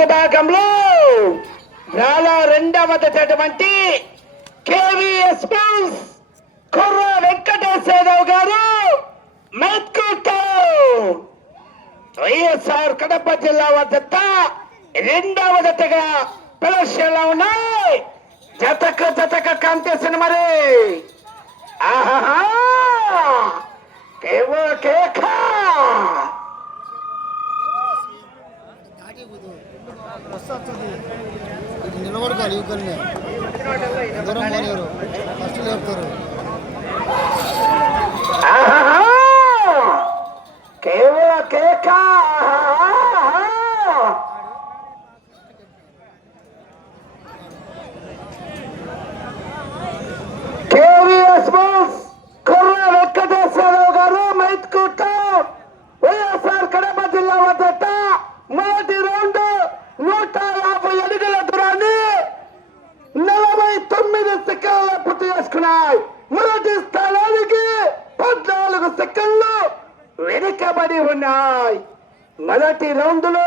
విభాగంలో రెండవదటువంటి KVS bulls కుర్ర వెంకటేశ్వరరావు గారు మెత్కూట వైఎస్ఆర్ కడప జిల్లా వద్ద రెండవదటగా ప్రదర్శనలో ఉన్నాయి. జతక కాంటేషన్ మరి ఆహా కేక నిలబడుకోవాలి యువకుల్ని దూరం పోలేరు ఫస్ట్ లేపుతారు. కేవీఎస్ బుల్స్ కుర్ర వెంకటేశ్వరరావు గారు మైత్కూట వైఎస్ఆర్ కడప జిల్లా వద్ద మొదటి రౌండ్ 150 అడుగుల దూరాన్ని 49 సెకండ్ల పూర్తి చేసుకున్నాయి. మొదటి స్థానానికి 14 సెకండ్లు వెనుకబడి ఉన్నాయి. మొదటి రౌండ్ లో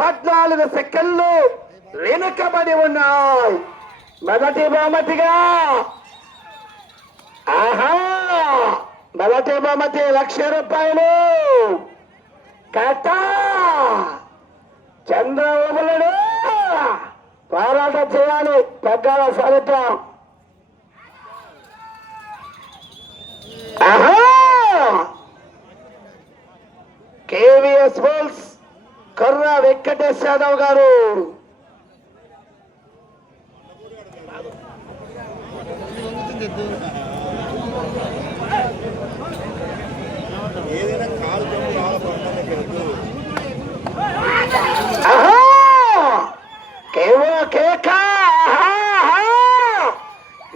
14 సెకండ్లు వెనుకబడి ఉన్నాయి. మొదటి బహుమతిగా మొదటి బహుమతి 1,00,000 రూపాయలు. కథ చంద్రబాబులు పోరాటం చేయాలి. పెద్దల ఫలితం కేవీఎస్ బుల్స్ కుర్ర వెంకటేశ్వరరావు గారు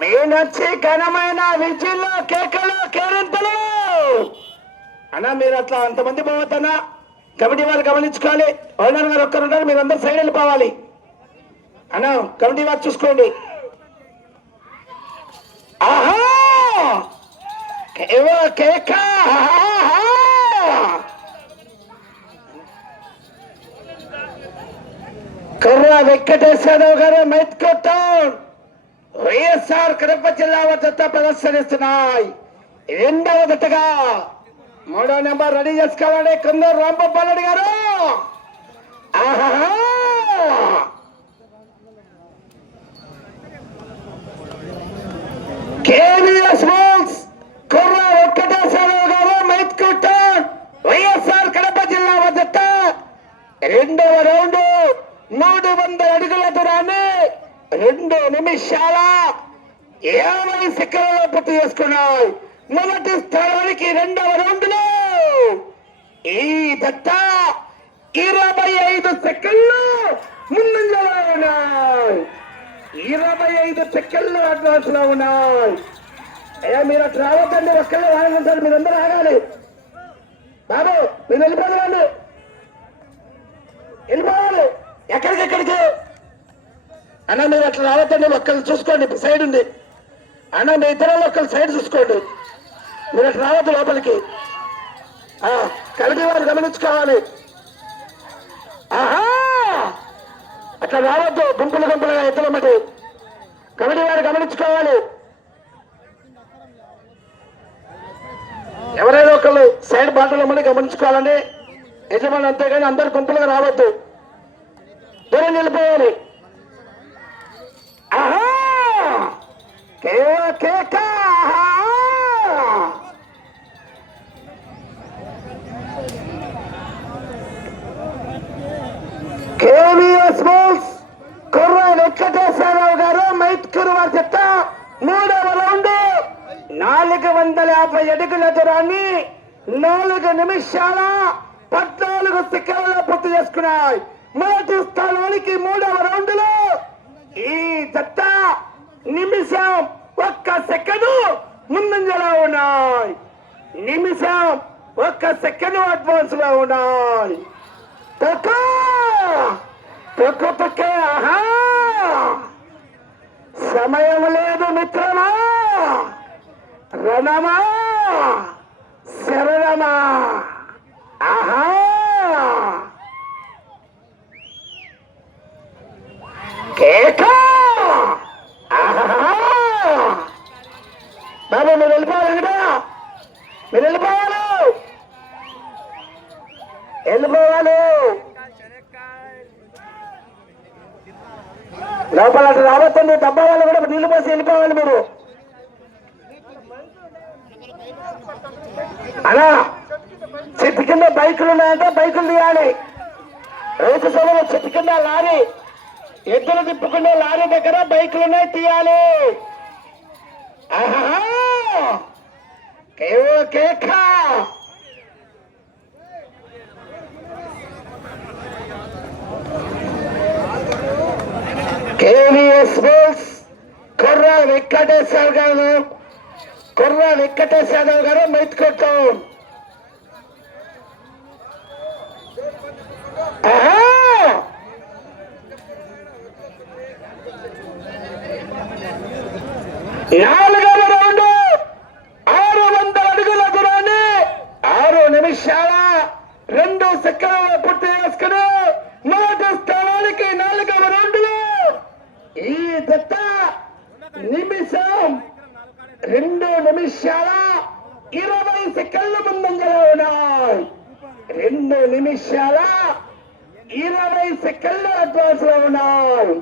మీనొచ్చి ఘనమైన విద్యలో కేకలు కేరింతలు అన్నా. మీరు అట్లా అంతమంది పోవద్దన్నా. కమిటీ వారు గమనించుకోవాలి. ఓనర్ గారు ఒక్కరు ఉన్నారు, మీరు అందరు సైడ్ వెళ్ళిపోవాలి అన్నా. కమిటీ వారు చూసుకోండి. ఆహా కేక కుర్ర వెంకటేశ్వరరావు గారు మైత్కూట వైఎస్ఆర్ కడప జిల్లా వద్ద ప్రదర్శనిస్తున్నాయి. రెండవదటగా 3వ నెంబర్ రెడీ చేసుకోవాలి. కొందరు రాంబారెడ్డి గారు కేవీఎస్ బుల్స్ కుర్ర వెంకటేశ్వరరావు గారు మైత్కూట వైఎస్ఆర్ కడప జిల్లా వద్ద రెండవ రౌండ్ 300 అడుగుల దూరాన్ని 2 నిమిషాల 50 సెకండ్లలో పూర్తి చేసుకున్నాయి. మొదటి స్థానానికి రెండవ రౌండ్ లో ఈ దత్త 25 సెకండ్లు ముందంజలో ఉన్నాయి. 25 సెకండ్లు అడ్వాన్స్ లో ఉన్నాయి. మీరు అట్లా రావద్దండి. ఒక్కళ్ళే వాడుకుంటారు. మీరందరూ ఆగాలి. బాబు మీరు వెళ్ళిపోవాలి. ఎక్కడికెక్కడికి అన్న మీరు అట్లా రావద్దండి. ఒక్కళ్ళు చూసుకోండి. సైడ్ ఉంది అన్న. మీ ఇద్దరు ఒక్కళ్ళు సైడ్ చూసుకోండి. మీరు అట్లా రావద్దు లోపలికి. కమిటీ వారు గమనించుకోవాలి. అట్లా రావద్దు. గుంపులుగా ఇద్దరు మటి కమిటీ వారు గమనించుకోవాలి. ఎవరైనా ఒకళ్ళు సైడ్ బాటలో మళ్ళీ గమనించుకోవాలండి. యజమాని అంతేగాని అందరు గుంపులుగా రావద్దు. దూరం నిలిపోవాలి. కేవీఎస్ బుల్స్ కుర్ర వెంకటేశ్వరరావు గారు మైత్కూరు వారి చెత్త 3వ రౌండ్ 450 అడుగుల దూరాన్ని 4 నిమిషాల 14 సెకండ్ల పూర్తి చేసుకున్నాయి. మొదటి స్థానానికి 3వ రౌండ్ లో ఈ జట్ట నిమిషం 1 సెకండ్ ముందంజలో ఉన్నాయి. నిమిషం 1 సెకండ్ అడ్వాన్స్ లో ఉన్నాయి. సమయం లేదు మిత్రమా. రణమా శరణమా. వెళ్ళిపోవాలి. లోపల అటు రావద్దండి, డబ్బా వాళ్ళు కూడా నీళ్లు పోసి వెళ్ళిపోవాలి మీరు. అలా చెట్టు కింద బైకులు ఉన్నాయంటే బైకులు తీయాలి. రైతు సభలో చెట్టు కింద లారీ, ఎద్దులు తిప్పుకునే లారీ దగ్గర బైకులు ఉన్నాయి, తీయాలి. ఆహా కేక కేవీఎస్ బోల్స్ కుర్ర వెంకటేశ్వర గారు, కుర్ర వెంకటేశ్వర యాదవ్ గారు మెచ్చుకుంటాం. నాలుగవ రౌండ్ 600 అడుగుల దూరాన్ని 6 నిమిషాల 2 సెకండ్లలో పూర్తి చేసుకుని మొదటి స్థానానికి 4వ రౌండ్లో ఈ దత్త నిమిషం 2 నిమిషాల 20 సెకండ్ల ముందంజలో ఉన్నాయి. 2 నిమిషాల 20 సెకండ్ల అడ్వాన్స్ లో ఉన్నాయి.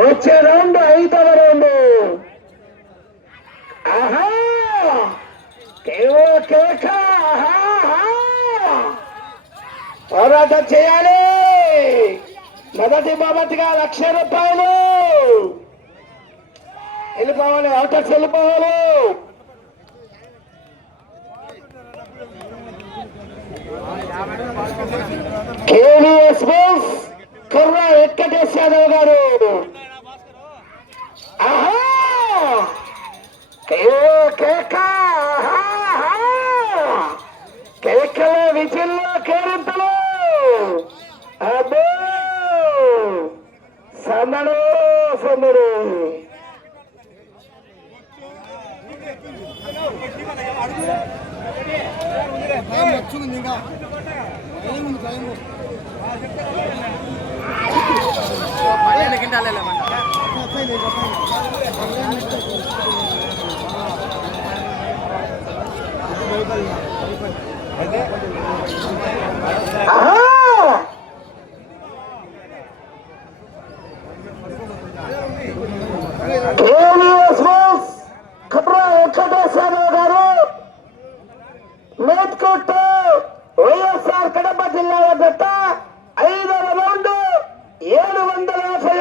వచ్చే రౌండ్ 5వ రౌండ్. ఆహా కేక పోరాటం చేయాలి. మొదటి బాబతిగా 1,00,000 రూపాయలు వెళ్ళిపోవాలి, అవుటర్స్ వెళ్ళిపోవాలి. కేవీఎస్ బోస్ కుర్ర వెంకటేశ్వర యాదవ్ గారు. ఆహా కేకలో విజిల్లో కేరింతలు. అబ్బో సందడు సందడు. వెంకటేశ్వర గారు మేత్కోట్ వైఎస్ఆర్ కడప జిల్లా వద్ద 5వ రౌండ్ 750